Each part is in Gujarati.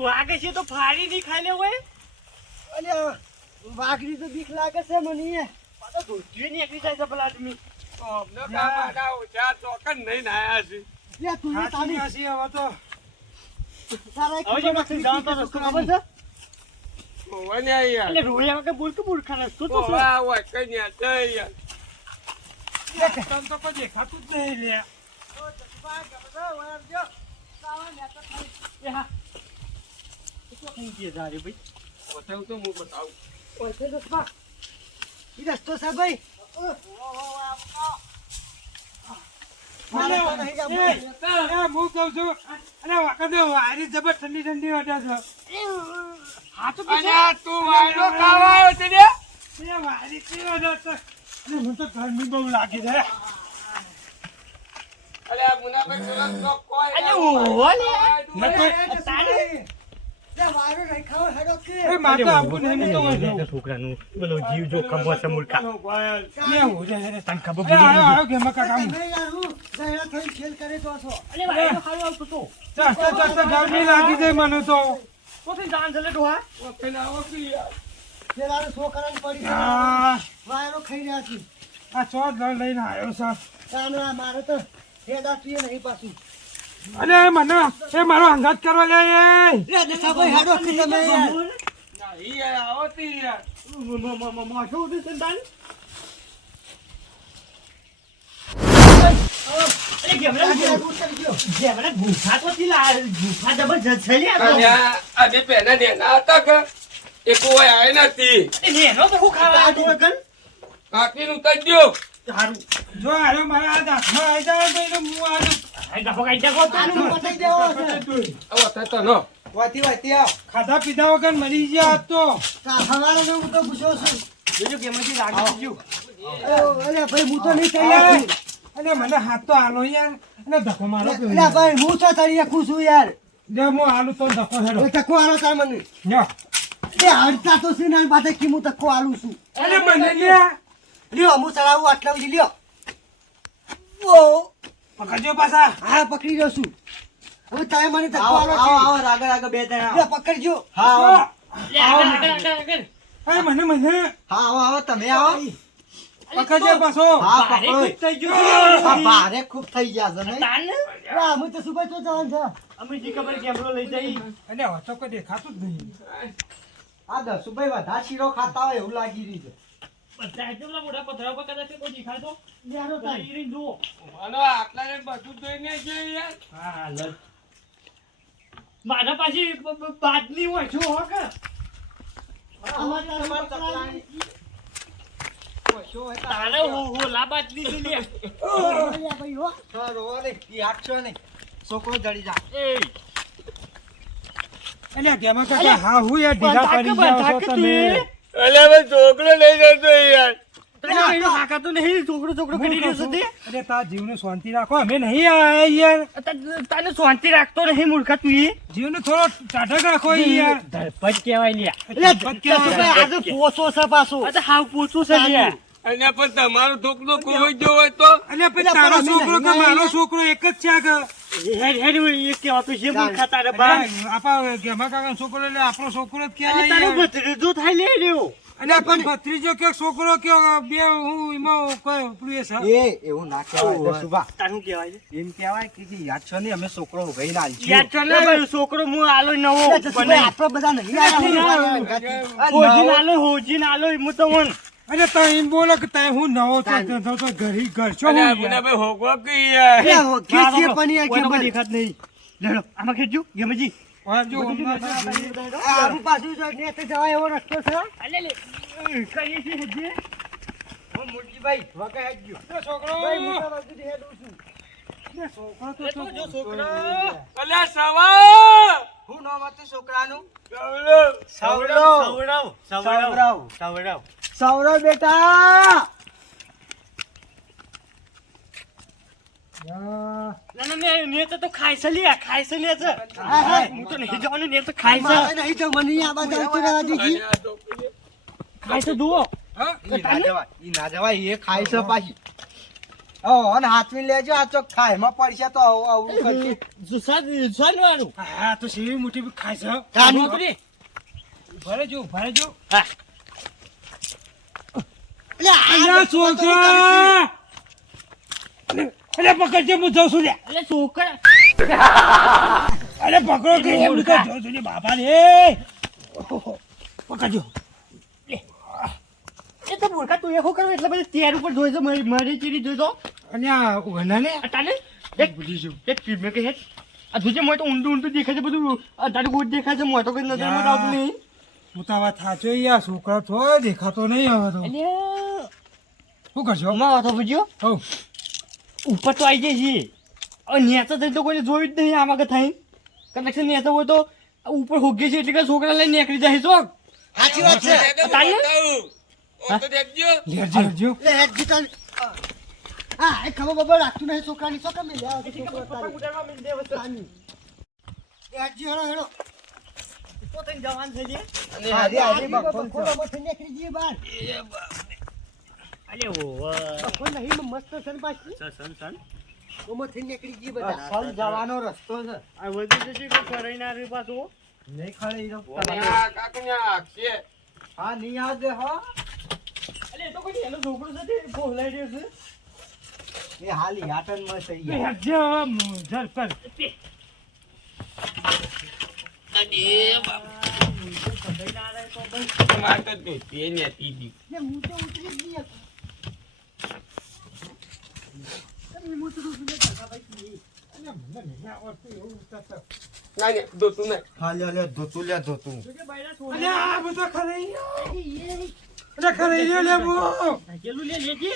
વાગે છે તો ફાડી નહીં ખાઈ લે હોય. અલ્યા વાઘની તો બીક લાગે છે મને. પાછો ધોતી નીકળી જાય છે પેલા આદમી. ચોકન નહીં નાયા છે. લે તું તારી હસી હવે તો તારા હવે જે મસ્તી જાણતો રસ્તો ખબર છે? ઓને યાર એટલે રોયા વગર બોલ કે મૂર્ખા રસ્તો તો છે. ઓવા ઓય કન્યા જય યાર તને તો કોઈ દેખાતું જ નહીં લે. એ હા. એ તો કઈ દે જા રે ભાઈ. બતાવ તો હું બતાવું. ઈ રસ્તો છે ભાઈ. મારે તો નહીં જવું. હું કહું છું અરે વખતે વારી જબર ઠંડી ઠંડી વાટે છે. હા તો અલ્યા તું વાયરો ખાવા આવ્યો છે ને? એ વારી કેવો હતો? અને મને તો ગરમી બહુ લાગી છે. અલ્યા મુનાભાઈ સુરત તો કોઈ અલે ઓહો લે. મેં તો લે વાયરો નહીં ખાવો હેડો કે. એ માતો આપું નહીં તો એ છોકરાનું પેલો જીવ જો ખબર છે મૂર્ખા. લે હું જાય તને ખબર અરે પડી આયો ગેમ કાકા તમે યાર હું જરા થોડી ખેલ કરે તો છો. અલે વાયરો ખાવા આવતો તો. ચાસ્તા ગરમી લાગી જાય મને તો કોથી જાન ચલે ડોહા? પેલા આવો કે યાર પેલા છોકરાને પડી ગયો. આ વાયરો ખાઈ રહ્યા છે. ચોટ લઈને આવ્યો છે તાનો મારે તો હેડા પીએ નહીં પાછું. અલે મને એ મારો હંગાત કરવા લે લે દેખા ભાઈ હેડો કે તમે યાર. ઈ યાર આવો તી યાર માથું ઉઠી છે તાન. અરે ગેમડા ગેમડા ભૂખા તો થી ભૂખા જબરજસ્ત છે લે આ તો. આજે પહેલા નેના હતા કે એ કોઈ આવે નથી એ નેનો તો હું ખાવા આવતો હોય કન. કાકીનું ઉતારજો હારું. જો આરો મારા આ દાખમાં આવી જાય તો એને હું આ આ ડફો કાઈ જાગો તો. આનું પતાઈ દેવો છે. આવો થતો નો વાતી આવ. ખાધા પીધા વગર મરી ગયા આજ તો હવારે હું તો પૂછ્યો છું. જોજો ગેમથી લાગી ગયું. અરે ભાઈ હું તો નહીં તૈયાર. અને મને હાથ તો આલો યાર અને ધક્કો મારો કે અરે ભાઈ હું તો તૈયાર ખુશ છું યાર. જે હું આલું તો ધક્કો હેડો એ તકો આલો તાર મને. લ્યો એ હડતા તો છે ને બાતે કે હું તકો આલું છું. અરે મને લ્યા લ્યો હું ચડાવું આટલા સુધી લ્યો. ઓ પકડજો પાછા હા પકડી રહ્યો છું. હવે તમે મને તકો આલો છે. આગળ બે ત્રણ. લ્યો પકડજો. લે આગળ. અરે મને તમે આવો. પકડજો પાછો ભારે ખૂબ થઈ ગયું. ભારે ખૂબ થઈ ગયા છે નહીં. તાન અમે તો સુભાઈ તો જવાનું છે. અમે જી ખબર કેમરો લઈ જઈ. અને હવે તો કોઈ દેખાતું જ નહીં આ દસુભાઈ વધારે શીરો ખાતા હોય એવું લાગી રહ્યું છે. બધા એટલા મોટા પથરા પર કદાચ કોઈ દેખાતો. યારો તાર. ઈરીન જુઓ. આનો આટલા ને બધું જોઈને જોઈએ યાર હા લ. મારા પાછી બાટલી હોય શું હો કે? અમાર તાર ચકલાની. તારે હો લા બાટલી છે લે. ઓય ભાઈ હો. છોકરો જડી જા. એ અલ્યા ગેમા કાકા હા હું યાર ઢીલા પડી જાવ છો તમે અલ્યા ભાઈ છોકરો લઈ જતો યાર. તને એનો હાકાતો નહીં છોકરો કરી રહ્યો છે તે. અરે તાર જીવને શાંતિ રાખો અમે નહીં આયા યાર તને શાંતિ રાખતો નહીં મૂર્ખા તું એ. જીવને થોડો ટાઢક રાખો યાર ધરપત કહેવાય લ્યા. એટલે દસુભાઈ આજે પોસો છે પાછો. આ તો હાવ પૂછું છે લ્યા. અને પણ તમારો છોકરો કોઈ જો હોય તો અને પછી તારો છોકરો કે મારો છોકરો એક જ છે કે હેડ એ કહેવાતું છે મૂર્ખા તારે બાર. આપા ગેમા કાકા છોકરો એટલે આપણો છોકરો જ અલ્યા તારો કહેવાય ભત્રીજો થાય લે રહ્યો. અને પણ ભત્રીજો કે છોકરો કે બે હું એમાં કોઈ ઉપરી છે એવું ના કહેવાય દસુભા. તારું કહેવાય છે. એમ કહેવાય કે યાદ છો ને અમે છોકરો ઉભઈ ના યાર ચાલ ને છોકરો હું આલો નવો આપણે બધા નહીં હોજી આલો હું તો મન. અને તા એમ બોલો કે તા હું નવો તો ઘરી ઘર છો હું હોગવા કે યાર દેખાત નહીં. લેડો આમાં ખેંચજો ગેમજી. જો આવું પાછું જો ને તે જવાય એવો રસ્તો છે. અલે લે કઈ છે હજી. હું મુરજીભાઈ વગા હેડજો. છોકરો ભાઈ મોટા બાજુથી હેડું છું. અલ્યા સવા હું નામ હતું છોકરાનું? સવરાવ. સૌરવ બેટા. ના ને તો ખાય છે લે છે. હું તો નહીં જવાનું ને તો ખાય છે. મારે નહીં તો મને આ બાજુ આવતું રહેવા દેજી. ખાય તો જુઓ હા? ઈ ના જવાય, એ ખાય છે પાછી. અને હાથમી લેજો, આ ચોક ખાય માં પડશે તો આવું કરશે. જુસાનવાનું હા, તો સેવી મોટી બી ખાય છે હો. તાની. ઉભા રહેજો, ઉભા રહેજો. હા એટલે આ અલ્યા છોકરા! અલ્યા પકડજે, હું જાઉં છું લે. એટલે છોકરા અરે પકડો કે હું તો જાઉં છું લે બાપા રે. પકડજો. એ તો મૂર્ખા તું એ શું કરો એટલે બધે તેર ઉપર જોઈ છે મારી ચીરી જોઈ તો અલ્યા ઓના ને તાને એક ભૂલી જઉં. એક ફિલ્મ કે હેત આ જોજે મોય તો ઊંડું ઊંડું દેખાય છે બધું તારું ગોટ દેખાય છે મોય તો કઈ નજરમાં આવતું નહીં હું તો વાત સાચો યાર, છોકરા તો દેખાતો નહીં હવે તો. અલ્યા શું કરશો? માં તો પૂછ્યો હઉ. ઉપર તો આવી જાય છે હવે નેચા થઈ તો કોઈને જોયું જ નહીં આમાં કે થાય કનેક્શન નેચા હોય તો ઉપર હોગે છે એટલે કે છોકરા લઈને નીકળી જાય છો સાચી વાત છે. તાને લેરજો, લેરજો. લે હેડ જીતન. હા, એ ખબર બબર રાખતું નહીં છોકરાની. છોકરા મેં લ્યા આવજો છોકરો તારી. તાની. એ હેડ જી, હેડો, હેડો. પોતાની જવાન થઈ જાય હારી, હારી, બખોલામાંથી નીકળી જઈએ બહાર. અલે ઓ બખોલ નહીં, મસ્ત છે ને પાછી. સન ઓમાંથી નીકળી જઈએ બધા. અસલ જવાનો રસ્તો છે. આ વધી જશે કે કરાઈ ના રે પાછો નહીં ખડે ઈ તો. હા, નહીં આવજે હો. અલે એ તો કોઈ એનો છોકરો છે તે બોલાઈ રહ્યો છે એ હાલ યાટનમાં છે યાર. લેરજો હવે મુંઝર પર. ને હું તો ઉતરી જ નહીં. તમે હું તો ઉતરી જ નહીં. અલ્યા મને નહીં આવડતું એવું ઉતારતા. હા, લે ધોતું લે ધોતું. જોકે બૈરા છોડી અલ્યા આ બધો ખરાઈ ગયો. અલ્યા ખરાઈ ગયો લે બો. કેલું લે લેજે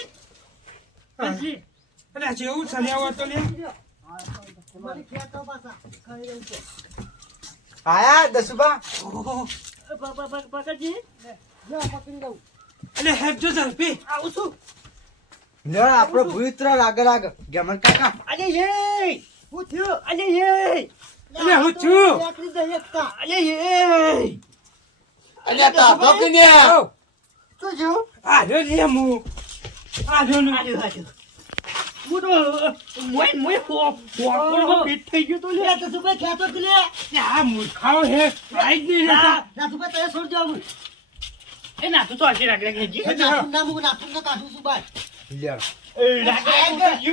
પછી અલ્યા જેવું ચલ્યા તો લે. મને ખેતો પાછા ખાઈ રહ્યું છે. આયા દસુબા. પકડજી લે પકડી દઉં. અલ્યા હેડજો ઝડપી. આવું છું લે આપણો ભૂત્ર આગળ આગળ ગમન કાકા. અલે એ હું થયું. અલે એ અલ્યા હું છું. એકલી દઈ એકતા. અલે એ અલ્યા તા ભગન્યા. આવ. શું થયું? આ જો લે મુ. આ જો ને. હું તો મોય કોણ પેટ થઈ ગયો તો લે લે દસુબા ખેતો કે લે. આ મૂર્ખાઓ હે કાઈ જ નહીં રહેતા. દસુબા તને છોડ જાવ. એ ના તો આશી રાખ રાખી એ નાખું ના મુક નાખું ના કાઢું છું બાય. લે રાખ લાગે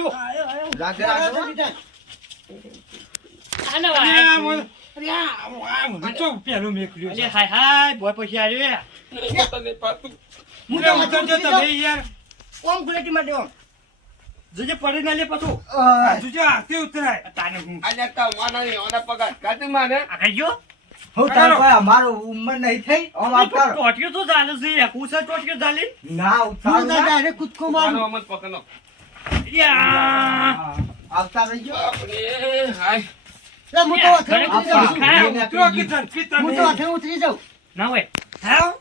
લાગે. અલ્યા મો- અલ્યા આ મને તો પેલું મેકલ્યું છે. અલે હાય હાય બોય પછી આવ્યો હું તો ઉતરજો તમે યાર. ઓમ ગુલેટી માં દેવો જોજે પડી ના લે પાછું આ જોજો આરતી ઉતરાય. તાને હું આગળ જો હું તાર ભાઈ અમારો ઉંમર નહીં થઈ. આમ આવતા ટોટિયો તો ચાલે છે કુસા ટોટિયો ચાલે ના ઉતાર ના ડાયરેક્ટ કૂદકો મારું. યા આવતા રહીજો. લે, હું તો હાથે ઘરે ઉતરી કૂદકો જાઉં. ખાય. ઉતરો કે ઝડપી હું તમે. તો હાથે ઉતરી જાઉં. ના હોય હા?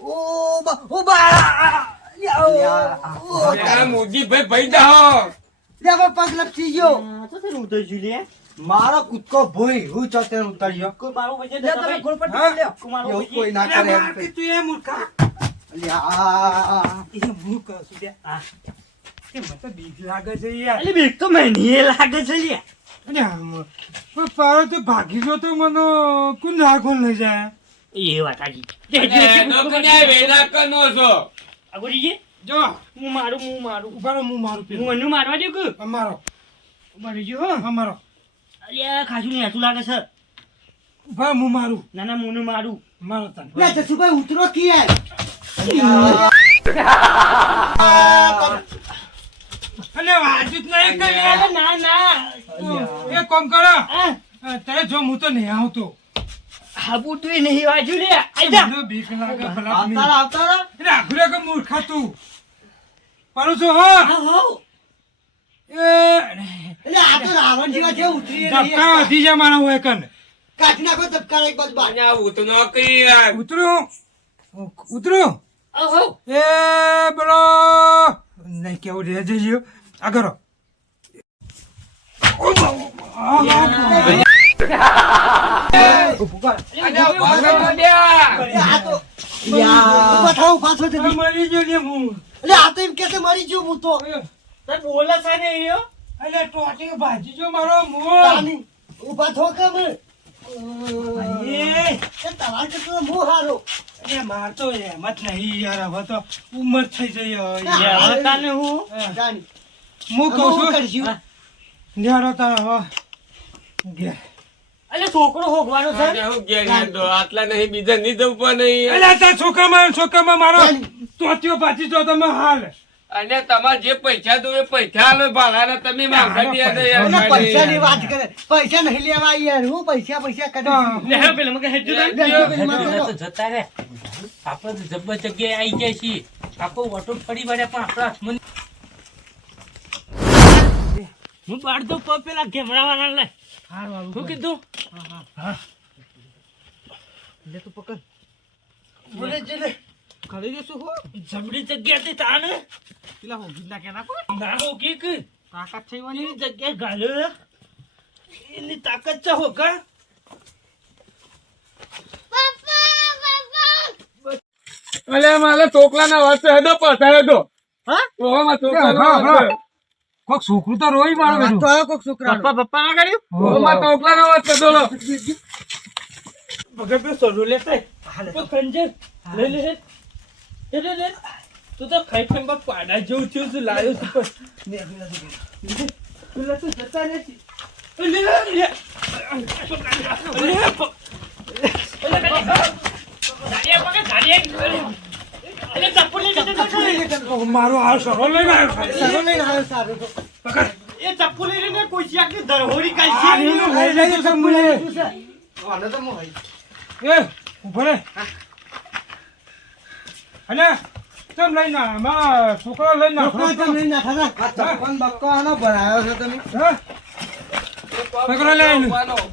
ઓ બા પગ લપસી ગયો. તો તે ઉતર જુલે મારો કૂદકો ભૂઈ હું ચોતે ઉતર્યો. કોઈ મારું વજન લે તમે ગોળ પર હા? લ્યો. મારું એવું કોઈ વજન ના અલ્યા કરે એમ મારતી કઈ. તું એ મૂર્ખા. અલ્યા, એ હું કહું છું લે. હા કે મને તો બીક લાગે છે યાર. અલે બેક તો મને લાગે છે લે અલ્યા પણ પારો તો ભાગી ગયો તો મને કોણ નાખો લઈ જાય. એ વાત આજી આગોડી જે જો હું મારું ઉભારો હું મારું હું પેલું. અન્નુ મારવા દે કે અમારો મારી જો હો અમારો અલ્યા ખાસું ને હેતું લાગે છે ઉભા હું મારું ના ના મુનું મારું મારો તન. લે જસુભાઈ ઉતરો કી અલ્યા વાજુ જ નહીં કઈ. અરે ના ના એ કોમ કરો. આ તારે જો હું તો નહીં આવતો. હાબુ તું નહીં વાજુ લે આઈ જા મને બીક લાગે ભલા આદમી. આવતા એટલે આખરે કે મૂર્ખા તું પાડું છું હો. હો એ એટલે આ તો રાવણ જેવા છે ઉતરી ધક્કા વધી જાય મારા હોય કન. કાઢી નાખો ધબકાર એક બાજુ બાર. ઉતરું ઉતરું હો એ બોલો નહીં કેવું રે જજો આ કરો. આ તો યા થા ઉભા થો જલ્દી. મરી ગયો લે હું એટલે આ તો એમ કે છે મરી ગયું હું તો. તાર બોલે છે ને એયો અલે ટોટી ભાજી જો મારો મોં તાની ઉભા થો કે મને. એ એ તમારે કેટલો મોં હારો. અરે માર તો હેમત નહીં યાર હવે તો ઉંમર થઈ ગઈ હવે. યાર તાને હું જાની. હું કહું હું છું કરશું? ન્યારો તાર હવે ઘેર. અલે છોકરો હોગવાનો છે આટલા નહીં બીજા નહીં જવું નહીં અલે તાર છોકરામાં મારો તોત્યો પાછી તો તમે હાલ અને તમારે જે પૈસા દો એ પૈસા આલો ભાડાના તમે માંગતા દે એટલે પૈસાની વાત કરે. પૈસા નહીં લેવા યાર. હું પૈસા કરી. લે હે પેલા મકે હેડ જો જતા રે આપણે તો જબ્બર જગ્યાએ આવી જાય છીએ આખો ઓટો ફરી વળ્યા પણ આપણા હાથમાં હું બાળ દો પેલા કેમેરાવાળા લે શું કીધું લે તું પકડ. બોલે જે લે. ખાલી દેશું હો. જબડી જગ્યાથી તાને પેલા હોગી નાખે નાખો. ના હોકી કે તાકાત થઈ એની જગ્યાએ ગાલ્યો એની તાકાત છે હોકા અલે મારે ટોકલાના વર્ષે હેડો પસાડે દો હા ઓમાં ટોકલાના કોક છોકરું તો રોઈ મારો વાત તો આવ્યો કોક છોકરાનો. પપ્પા ના કર્યું ઓમાં ટોકલાના વર્ષે દોડો મગર પે સોડો લેતા તો ખંજર લે લે લે લે તું તો ખાઈ ખાઈ બાપ પાડા જેવું થયું છે લાયો છે પણ પેલા તો જતા નથી લે મારો હાલ સરો લઈને આવ્યો સારો લઈને આવ્યો સારો તો. એ ચપ્પુ લઈને કોઈ ચાક ધરહોરી આ કાઢી રીનું લઈ લેજો તમને શું છે? આને તો મોં હઈ. એ ઉભો રે અલે કેમ લઈને આમાં છોકરો લઈને છોકરા તો નહીં નાખા. આ ચપ્પન બક્કો આનો ભરાયો છે તમે. હા છોકરો લઈને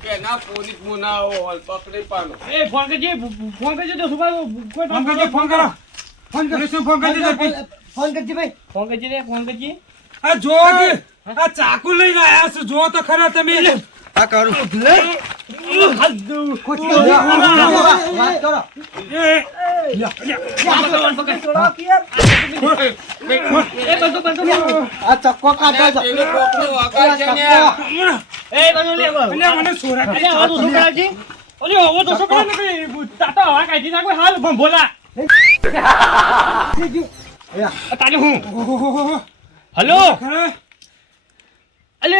કે ના પોલીસ મુનાઓ પકડી પાનો એ ફોન કરજે તો સુભા કોઈ ફોન કરજો ફોન કરો ફોન કરો શું ફોન કરજો ઝડપી. ફોન કરજે ભાઈ. ફોન કરજે આ જો કે આ ચાકુ લઈને આયા છો જો તો ખરા તમે આ કરું. હદ્દુ વાત કરો. એ આ ચક્કો કાઢો છો. પેલો ટોકલો વાગા છે ને એ બધું લે અલ્યા મને સોરા અરે હવે તો છોકરાજી અરે હવે તો છોકરા ને તાતા હવા કાઢી નાખો હાલ ભોલા તાલે હું ઓહો હલો ખરા અલે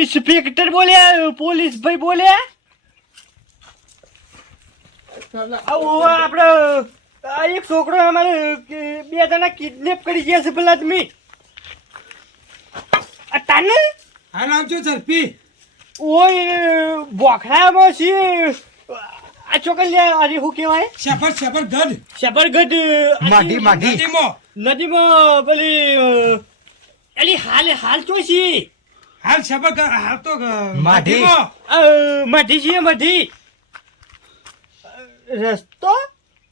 ઇન્સ્પેક્ટર બોલ્યા પોલીસ ભાઈ બોલ્યા આવો આપણે આ એક છોકરો અમારે બે જણા કિડનેપ કરી ગયા છે પેલા તમે આ તાને હાલ આવજો ઝડપી ઓય બોખડામાં છે આ છોકરા લે અરે શું કહેવાય શેફર ગઢ શેપરગઢ નદીમાં નદીમાં પેલી એલી હાલ તો છે હાલ શેફર ગઢ હાલ તો માઢી. મઢી છે મઢી રસ્તો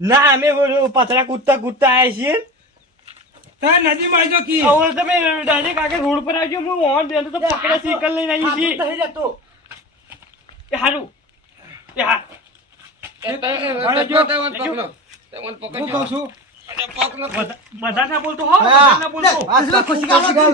ના અમે પતરા કૂદતા આવ્યા છીએ તા નદીમાં આવજો કી હવે તમે ડાયરેક્ટ આગળ રોડ પર આવજો હું ઓન બેન તો પકડા સાયકલ લઈને આવી છીએ એ હારું એ હા હું કહું છું બધા ના બોલતો હો બધા ના બોલતો આ ખુશી કાઢો.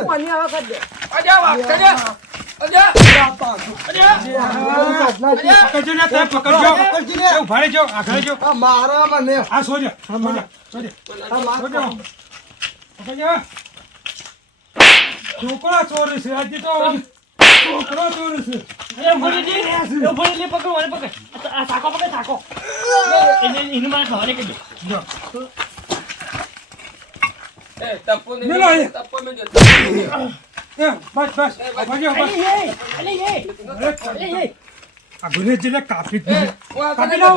પકડજો ને તમે પકડજો પકડજી ને. એ ઉભા રહેજો આગળ રહેજો આ મારા મને. આ સોજો સોજો છોકરો ચોર છે આજે તો છોકરો ચોર છે એ ભોળીજી એ ભોળીજી પકડો મને પકડ આ સાકો પકડ સાકો એને ઇન માં ખાવાને કીધું મેલો એ. એ બસ ભાજો બસ આ ગુને જિલ્લા કાપી દીધી કાપી દઉં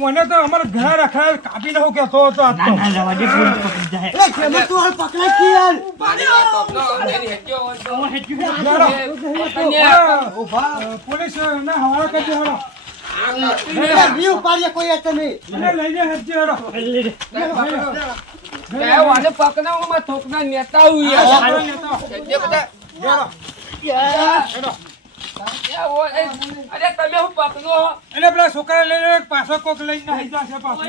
મને તો અમારા ઘર રખાય કાપી દઉં કેતો હતો આ તો. એ કેમ તું હાલ પકડાય કે યાર. પોલીસ ને હવાલો કરજો હેડો એ વી ઉપાડીએ કોઈ આ તમે. મને લઈને હેડજો હેડો પકડામાં થોકના નેતા હું યાર હેડો. અરે તમે હું પકડો એટલે પેલા છોકરા લઈને પાછો કોક લઈને આવી જશે પાછો.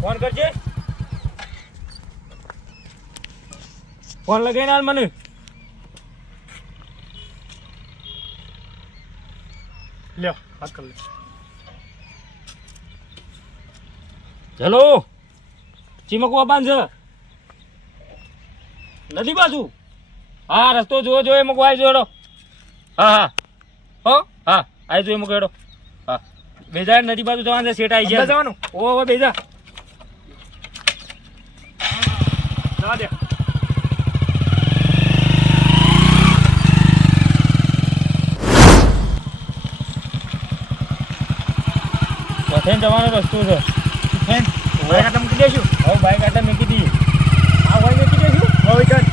ફોન કરજે. ફોન લગાઈને હાલ મને. લ્યો વાત કર લે. ચલો ચીમકવા બાંધ નદી બાજુ. હા રસ્તો જોવો જોઈએ મકો આવી જોડો. હા હા હો હા આવી જોઈએ મકો હેડો. હા બેજા નદી બાજુ જવાનું છે. સેટ આવી જાય જવાનું. ઓ બેજા જવા દે. પથેન જવાનો રસ્તો છે. બાઈક આટા મૂકી દેશું. હવે બાઈક આટા મૂકી દઈએ. હા ભાઈ મૂકી દેશું. હવે ચાલ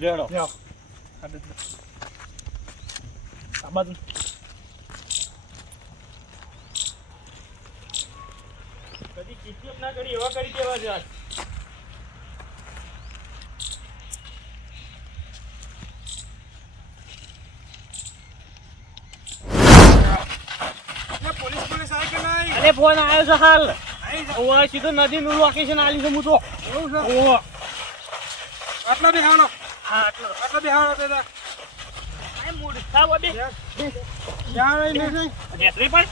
લેડો. આ બાજુ કદી કિડનેપ ના કરી એવા કરી દેવા છે આજ. પોલીસ આવે કે નહીં? અરે ફોન આવ્યો છે હાલ. ઓવા સીધો નદી નું લોકેશન આલી છે હું તો. એવું છે? ઓવા આટલા બેહાડો. હા આટલો. આટલા બેહાડો પેલા. આ મૂડ ખાવા બે. ક્યાં રહીને? જેટલી પણ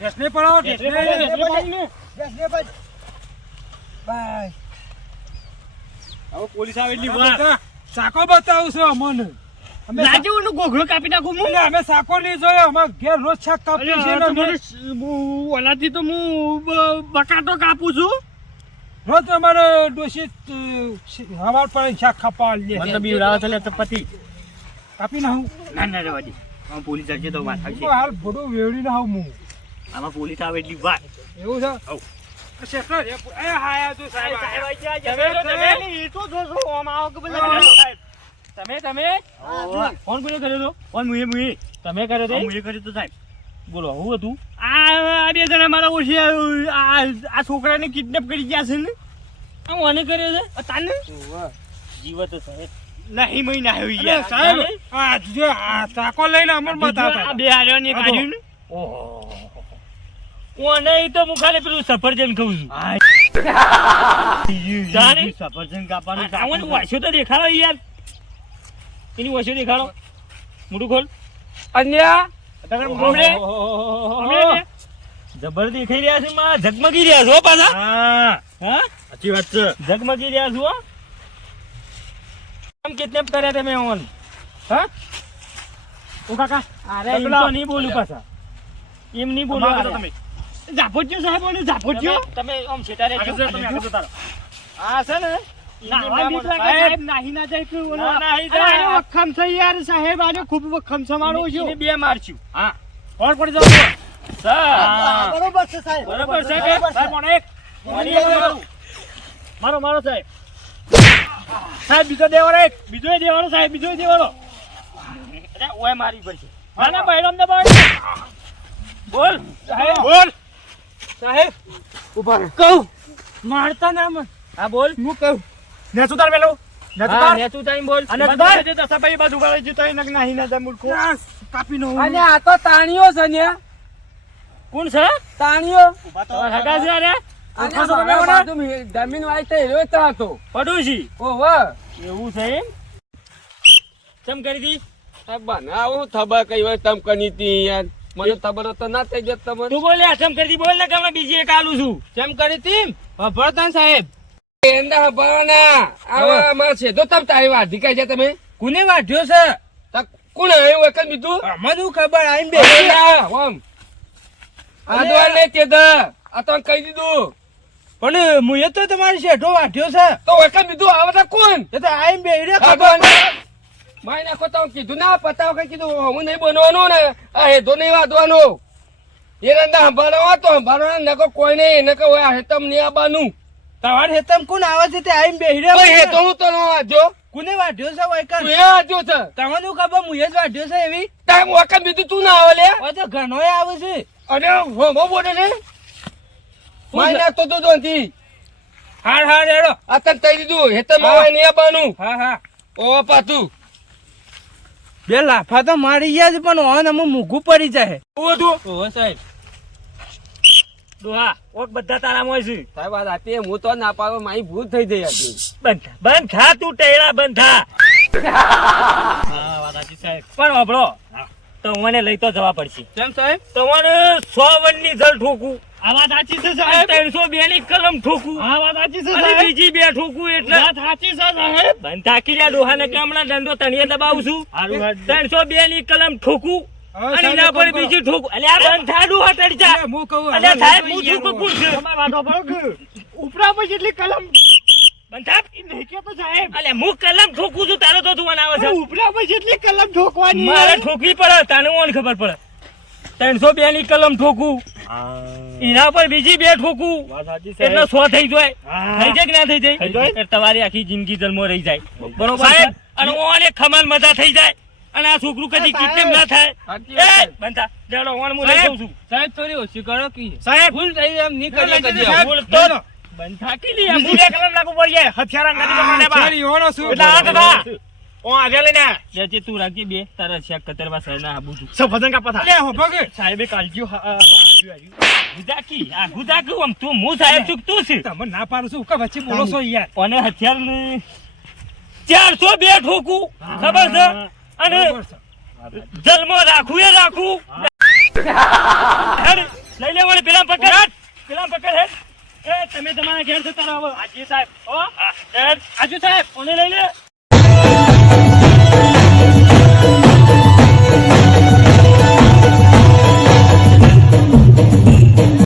ગેસને પડાવો, ગેસને. બેસને બાજ. બાય. હવે પોલીસ આવે એટલી વાર. બેટા, સાકો બતાવું છે અમને. અમે લાજે ઓનો ગોઘળો કાપી નાખું હું. એટલે અમે સાકો નહીં જોયો. અમે ઘેર રોજ શાક કાપીએ છીએ ને અમે. ઓલાથી તો હું બકાટો કાપું છું. રોજ અમારે ડોશી હવાર પર શાક કાપવા લે મને તો બીવડાવે છે પતિ. કાપી નાખું. ના ના રહેવા દે. આમાં પોલીસ આવશે તો વાત હું આવશે. હાલ બધું વેવડી નાખું હું. આમાં પોલીસ આવે એટલી વાર. એવું છે? હઉ. શેઠો રે, એ હાયા તું સાહેબ તમે ફોન કોને કર્યો તો? ફોન મુએ તમે કર્યો તો? મુએ કર્યો તો સાહેબ. બોલો હું હતું? આ બે જણા મારા ઓછી આ છોકરાને કિડનેપ કરી ગયા છે ને. આ મને કર્યો છે તાને જીવત સાહેબ નહીં મહિના આવ્યો અરે સાહેબ, આ જે આ ચાકો લઈને અમર બતાવતા. બે હાર્યો ને કાઢ્યું ને. ઓહો ઓને ઈ તો હું ખાલી પેલું સફરજન ખાઉં છું. સફરજન કાપવાનું આવવાનું વાસ્યો તો દેખાડો યાર. એની વાસ્યો દેખાડો. મોટું ખોલ. અન્યા જબર દેખાઈ રહ્યા છે માં. ઝગમગી રહ્યા છો પાછા. હા હા સાચી વાત છે. ઝગમગી રહ્યા છો. કેમ કિડનેપ કર્યા તમે ઓન? હા ઓ કાકા અરે એમ તો નહીં બોલું પાછા. એમ નહીં બોલું તમે. જાપોચ્યો સાહેબ ઓને જાપોચ્યો. તમે આમ છેટા રે તમે આગળ જતા રહો. આ છે ને નાવા બીક લાગે સાહેબ. નાહી ના જાય કે ઓનો નાહી જાય. વખમ છે યાર સાહેબ. આને ખૂબ વખમ છે મારો છે. એને બે મારશું. હા કોણ પડી જાવ સર. બરોબર છે સાહેબ. બરોબર છે કે સાહેબ મને એક મારો મારો સાહેબ. સાહેબ બીજો દેવાળો એક. બીજો દેવાળો સાહેબ. બીજો દેવાળો. અરે ઓય મારી પડશે. ના ના બૈરમ દે બોલ. બોલ સાહેબ બોલ. સાહેબ ઉભા રહો. કહું મારતા ના મત. હા બોલ. હું કહું ને સુતાર મેલો. ને સુતાર. ને સુતાર બોલ. અને સુતાર જે દસાભાઈ બાજુ વાળા જે તઈ નક નાહી ના મૂર્ખો. કાપી નો. અને આ તો તાણીઓ છે ને. કોણ છે? તાણીઓ ઉભા તો હગા છે અરે. જમીન વાય તો હેરો તો હતો. પડોશી. ઓહો એવું છે એમ. કેમ કરી દી? બનાવું થબર કઈ હોય તમ કની તી યાર. મને ખબર તો ના થઈ જત તમને. તું બોલ કેમ કરી દી? બોલ ને કે બીજી એક આલું છું. કેમ કરી તી? ભરતાન સાહેબ એંડા ભરવાના. આવા માં છે તો તમ તારી વાધી કઈ છે તમે. કોને વાઢ્યો છે? કોણ આવ્યું એક જ બીજું? મને ખબર આઈ બે. ઓમ આ દોર ને તે દ આ તો કહી દીધું. પણ મુએ તો તમારી શેઠો વાઢ્યો છે. તો એક જ બીજું આવે તો કોણ? એ તો આઈ બે રે આ દોર ને માય નાખો તો કીધું ના પતાવ કઈ કીધું હું નહીં બનવાનું ને આ હેધો નહીં વાંધવાનો. એને સાંભળો હોય તો સાંભળો નકો કોઈ નહીં એને કહો હેતમ નહીં આવવાનું તમારે હેતમ કોણ આવે છે તે આઈને બેહી તો રહ્યો હેતો હું તને વાંચો કોને વાઢ્યો છે વાયકન તું એ વાંચો છે તમને શું ખબર હું જ વાઢ્યો છે એવી ટાઈમ વખત બીજું તું ના આવે લે હવે તો ઘણોય આવે છે અને હોમો બોલે ને માઈ નાખતો તો જોનથી હાર હેડો આ તને કહી દીધું હેતમ આવે નહીં આવવાનું હા ઓ પાછું બે લાફા તો મારી ગયા છે પણ ઓન અમે મૂઘું પડી જાય ઓ તું ઓહો સાહેબ ડોહા ઓક બધા તારામાં છે સાહેબ આ રાતે હું તો ના પાડો મારી ભૂલ થઈ ગઈ હતી બંધ થા તું ટેડા બંધ થા હા વાત સાચી સાહેબ પણ હોભળો તમને લઈ તો જવા પડશે કેમ સાહેબ તમારે 100 વનની જલ ઠોકું આ વાત સાચી છે સાહેબ 302 ની કલમ ઠોકું આ વાત સાચી છે સાહેબ બીજી બે ઠોકું એટલે વાત સાચી છે સાહેબ બંધ થાકી લ્યા ડોહાને કે હમણાં દંડો તણીએ દબાવું છું 302 ની કલમ ઠોકું અને એના પર બીજી ઠોકું એટલે આ બંધ થા ડોહા તડી જા હું કહું એટલે સાહેબ હું શું કહું છું તમાર વાતો પડો ઉપરા પર જેટલી કલમ બંધ થા નહીં કે તો સાહેબ એટલે હું કલમ ઠોકું છું તારો તો તું આવે છે ઉપરા પર જેટલી કલમ ઠોકવાની મારે ઠોકવી પડે તને ઓન ખબર પડે 302 ની કલમ ઠોકું એના પર બીજી બે ઠોકું એટલે 100 થઈ જાય થઈ જાય કે ના થઈ જાય એટલે તમારી આખી જિંદગી જન્મો રહી જાય બરોબર સાહેબ અને ઓને ખમાન મજા થઈ જાય અને આ છોકરું કદી કિડનેપ ના થાય એ બનતા દેડો ઓન હું લઈ જાઉં છું સાહેબ થોડી ઓછી કરો કે સાહેબ ભૂલ થઈ એમ નહીં કરીએ કદી ભૂલ તો બંધા કે લી હું બે કલમ લાગુ પડી જાય હથિયાર અંગાની પકડને બા છેરી હોનો શું એટલે આ દાદા ઓ આજે લઈને જે તું રાખી બે તારા શેક કતરવા સરના આબુ છું સબ વજન કા પથા લે હો ભગે સાહેબે કાલજીઓ ગુદાકી આ ગુદાકી આમ તું હું સાહેબ છું તું છે તમે ના પાડું છું કે વચ્ચે બોલો છો યાર અને હથિયાર ને 402 ઠોકું ખબર છે અને જલમો રાખું એ રાખું હેડ લઈ લે વળી પેલા પકડ હેડ એ તમે તમારા ઘેર જતા રહો આજે સાહેબ ઓ હેડ આજુ સાહેબ ઓને લઈ લે